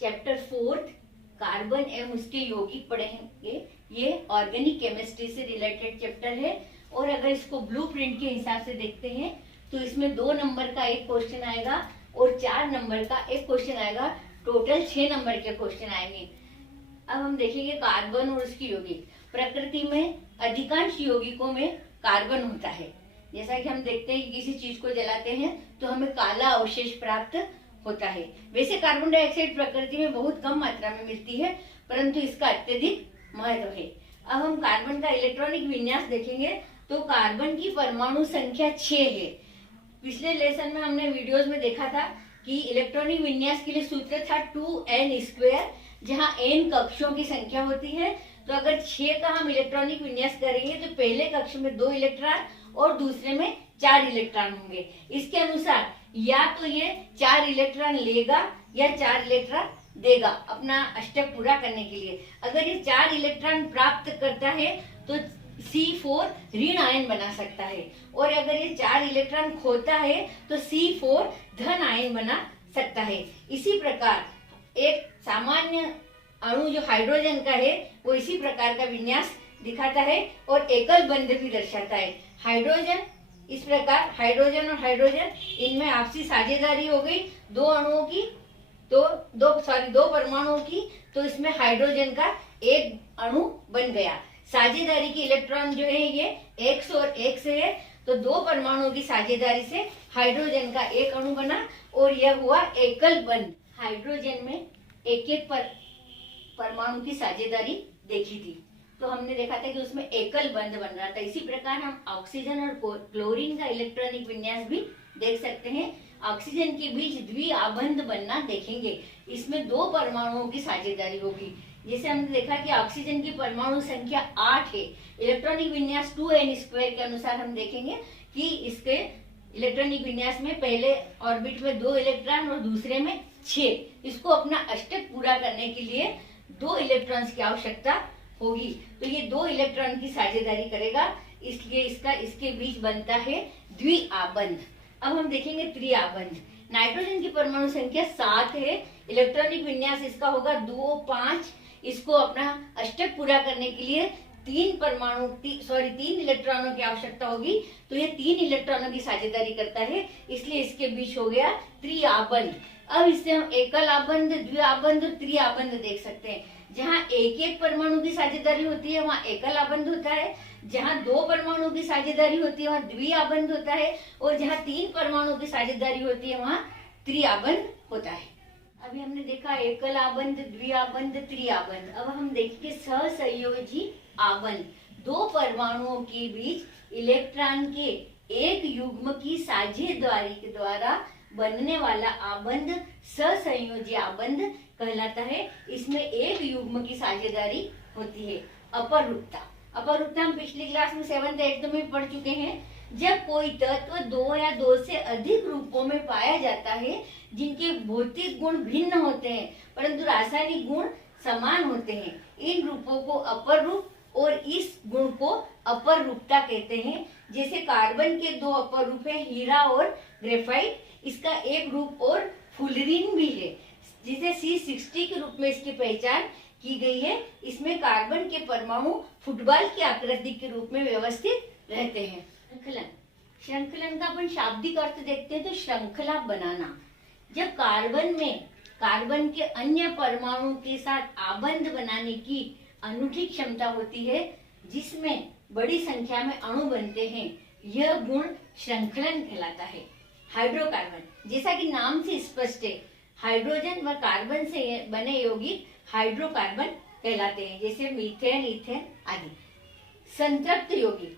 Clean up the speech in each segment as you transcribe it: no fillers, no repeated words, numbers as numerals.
Chapter 4 carbon एवं उसके यौगिक पढ़ेंगे। ये ऑर्गेनिक केमिस्ट्री से रिलेटेड चैप्टर है और अगर इसको ब्लूप्रिंट के हिसाब से देखते हैं तो इसमें 2 नंबर का एक क्वेश्चन आएगा और 4 नंबर का एक क्वेश्चन आएगा। टोटल 6 नंबर के क्वेश्चन आएंगे। अब हम देखेंगे कार्बन और उसकी यौगिक। प्रकृति में अधिकांश यौगिकों में कार्बन होता है। जैसा कि हम देखते हैं कि किसी चीज को जलाते हैं तो हमें काला अवशेष प्राप्त होता है। वैसे कार्बन डाइऑक्साइड प्रकृति में बहुत कम मात्रा में मिलती है, परंतु इसका अत्यधिक महत्व है। अब हम कार्बन का इलेक्ट्रॉनिक विन्यास देखेंगे तो कार्बन की परमाणु संख्या 6 है। पिछले लेसन में हमने वीडियोस में देखा था कि इलेक्ट्रॉनिक विन्यास के लिए सूत्र था 2n², जहां n कक्षों की संख्या होती है। तो अगर 6 का हम इलेक्ट्रॉनिक विन्यास करेंगे तो पहले कक्ष में 2 इलेक्ट्रॉन और दूसरे में 4 इलेक्ट्रॉन होंगे। इसके अनुसार या तो ये 4 इलेक्ट्रॉन लेगा या 4 इलेक्ट्रॉन देगा अपना अष्टक पूरा करने के लिए। अगर ये 4 इलेक्ट्रॉन प्राप्त करता है तो C4 ऋण आयन बना सकता है, और अगर ये 4 इलेक्ट्रॉन खोता है तो C4 धन आयन बना सकता है। इसी प्रकार एक सामान्य अणु जो हाइड्रोजन का है वो इसी प्रकार का विन्यास दिखाता है और एकल बंध भी दर्शाता है। हाइड्रोजन इस प्रकार, हाइड्रोजन और हाइड्रोजन इनमें आपसी साझेदारी हो गई 2 अणुओं की, तो 2 परमाणुओं की, तो इसमें हाइड्रोजन का एक अणु बन गया। साझेदारी की इलेक्ट्रॉन जो है ये x और x है, तो 2 परमाणुओं की साझेदारी से हाइड्रोजन का एक अणु बना और यह हुआ एकल बंध। हाइड्रोजन में एक परमाणु की साझेदारी देखी थी, तो हमने देखा था कि उसमें एकल बंध बन रहा था। इसी प्रकार हम ऑक्सीजन और क्लोरीन का इलेक्ट्रॉनिक विन्यास भी देख सकते हैं। ऑक्सीजन के बीच द्विआबंध बनना देखेंगे। इसमें 2 परमाणुओं की साझेदारी होगी। जैसे हमने देखा कि ऑक्सीजन की परमाणु संख्या 8 है। इलेक्ट्रॉनिक विन्यास 2n² के अनुसार हम देखेंगे कि इसके इलेक्ट्रॉनिक विन्यास में पहले ऑर्बिट में 2 इलेक्ट्रॉन और दूसरे में 6। इसको अपना अष्टक पूरा करने के लिए 2 इलेक्ट्रॉन्स की आवश्यकता होगी, तो ये 2 इलेक्ट्रॉन की साझेदारी करेगा, इसलिए इसके बीच बनता है द्विआबंध। अब हम देखेंगे त्रिआबंध। नाइट्रोजन की परमाणु संख्या 7 है। इलेक्ट्रॉनिक विन्यास इसका होगा 2 5। इसको अपना अष्टक पूरा करने के लिए 3 इलेक्ट्रॉनों की आवश्यकता होगी, तो ये 3 इलेक्ट्रॉनों की साझेदारी करता है, इसलिए इसके बीच हो गया त्रिआबंध। अब इससे हम एकल आबंध, द्विआबंध और त्रिआबंध देख सकते हैं। जहाँ एक परमाणु की साझेदारी होती है वहाँ एकल आबंध होता है, जहाँ 2 परमाणु की साझेदारी होती है वहाँ द्विआबंध होता है, और जहाँ 3 परमाणु की साझेदारी होती है वहाँ त्रिआबंध होता है। अभी हमने देखा एकल आबंध, द्विआबंध, त्रिआबंध। अब हम देखेंगे सहसंयोजी आबंध। 2 परमाणुओं के बीच इलेक्ट्रॉन के एक युग्म की साझेदारी के द्वारा बनने वाला आबंध सहसंयोजी आबंध कहलाता है। इसमें एक युग्म की साझेदारी होती है। अपरूपता हम पिछली क्लास में 7th 8th में पढ़ चुके हैं। जब कोई तत्व 2 या 2 से अधिक रूपों में पाया जाता है जिनके भौतिक गुण भिन्न होते हैं परंतु रासायनिक गुण समान होते हैं, इन रूपों को अपर रूप और इस गुण को अपर रूपता कहते हैं। जैसे कार्बन के 2 अपर रूप है, हीरा और ग्रेफाइट। इसका एक रूप और फुलरीन भी है, जिसे C60 के रूप में इसकी पहचान की गई है। इसमें कार्बन के परमाणु फुटबॉल की आकृति के रूप में व्यवस्थित रहते हैं। श्रृंखलन का अपन शाब्दिक अर्थ देखते हैं तो श्रृंखला बनाना। जब कार्बन के अन्य परमाणु के साथ आबंध बनाने की अनूठी क्षमता होती है, जिसमें बड़ी संख्या में अणु बनते हैं, यह गुण श्रृंखलन कहलाता है। हाइड्रोकार्बन, जैसा कि नाम से स्पष्ट है, हाइड्रोजन व कार्बन से बने यौगिक हाइड्रोकार्बन कहलाते हैं, जैसे मीथेन, इथेन आदि। संतृप्त यौगिक,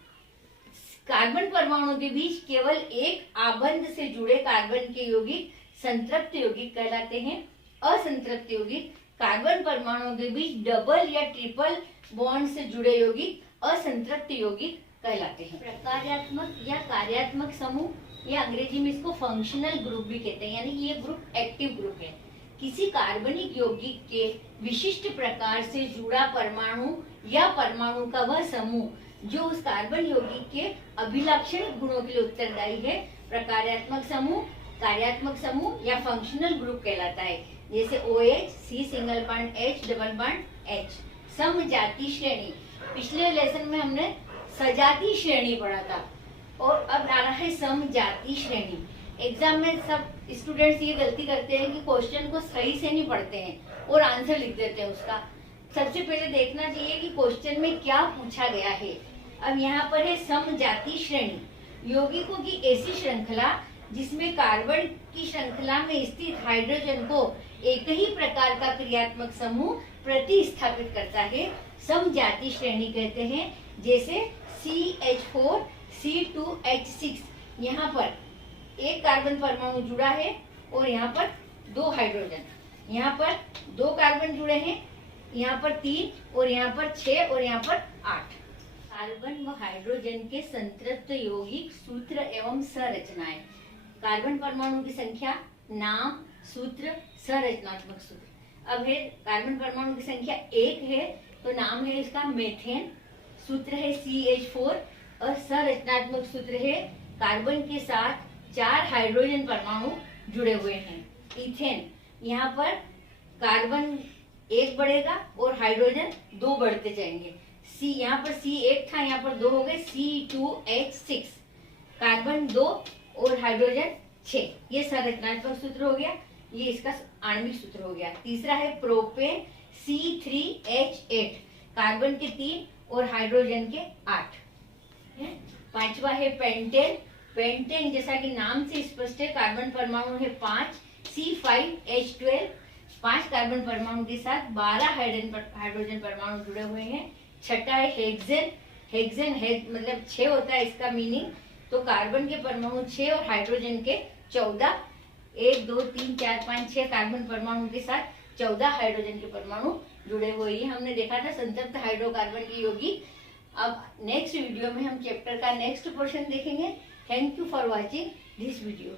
कार्बन परमाणु के बीच केवल एक आबंध से जुड़े कार्बन के यौगिक संतृप्त यौगिक कहलाते हैं। असंतृप्त यौगिक, कार्बन परमाणु के बीच डबल या ट्रिपल बॉन्ड से जुड़े यौगिक असंतृप्त यौगिक कहलाते हैं। प्रकार्यात्मक या कार्यात्मक समूह, या अंग्रेजी में इसको फंक्शनल ग्रुप भी कहते हैं, यानी ये ग्रुप एक्टिव ग्रुप है। किसी कार्बनिक यौगिक के विशिष्ट प्रकार से जुड़ा परमाणु या परमाणु का वह समूह जो उस कार्बन यौगिक के अभिलाक्षणिक गुणों के लिए उत्तरदायी है, प्रकार्यात्मक समूह, कार्यात्मक समूह या फंक्शनल ग्रुप कहलाता है। जैसे OH, C single bond, H double bond, H। समजाति श्रेणी, पिछले लेसन में हमने सजाती श्रेणी पढ़ा था और अब आ रहा है समजाति श्रेणी। एग्जाम में सब स्टूडेंट्स ये गलती करते हैं कि क्वेश्चन को सही से नहीं पढ़ते हैं और आंसर लिख देते हैं उसका। सबसे पहले देखना चाहिए कि क्वेश्चन में क्या पूछा गया है। अब यहाँ पर है समजाति श्रेणी, यौगिकों की ऐसी श्रृंखला जिसमें कार्बन की श्रृंखला में स्थित हाइड्रोजन को एक ही प्रकार का क्रियात्मक समूह प्रतिस्थापित करता है, समजाति श्रेणी कहते हैं। जैसे CH4 C2H6, यहाँ पर एक कार्बन परमाणु जुड़ा है और यहाँ पर 2 हाइड्रोजन, यहाँ पर 2 कार्बन जुड़े हैं, यहाँ पर 3 और यहाँ पर 6 और यहाँ पर 8। कार्बन व हाइड्रोजन के संतृप्त यौगिक सूत्र एवं संरचनाएं। कार्बन परमाणु की संख्या, नाम, सूत्र, संरचनात्मक सूत्र। अब है कार्बन परमाणु की संख्या 1 है तो नाम है इसका मेथेन, सूत्र है CH4 और संरचनात्मक सूत्र है कार्बन के साथ 4 हाइड्रोजन परमाणु जुड़े हुए हैं, इथेन। यहाँ पर कार्बन 1 बढ़ेगा और हाइड्रोजन 2 बढ़ते जाएंगे। यहाँ पर C1 था, यहाँ पर 2 हो गए, C2H6, कार्बन 2 और हाइड्रोजन 6। ये संरचनात्मक सूत्र हो गया, ये इसका आणविक सूत्र हो गया। तीसरा है प्रोपेन C3H8, कार्बन के 3 और हाइड्रोजन के 8। पांचवा है पेंटेन, पेंटेन जैसा कि नाम से स्पष्ट है, कार्बन परमाणु है 5, C5H12, 5 कार्बन परमाणु के साथ 12 हाइड्रोजन परमाणु जुड़े हुए हैं। छठा है हेक्सेन, हेक्सेन मतलब 6 होता है इसका मीनिंग, तो कार्बन के परमाणु 6 और हाइड्रोजन के 14, 1 2 3 4 5 6 कार्बन परमाणु के साथ 14 हाइड्रोजन के परमाणु जुड़े हुए। ये हमने देखा था संतृप्त हाइड्रोकार्बन की यौगिक। अब नेक्स्ट वीडियो में हम चैप्टर का नेक्स्ट पोर्शन देखेंगे। Thank you for watching this video.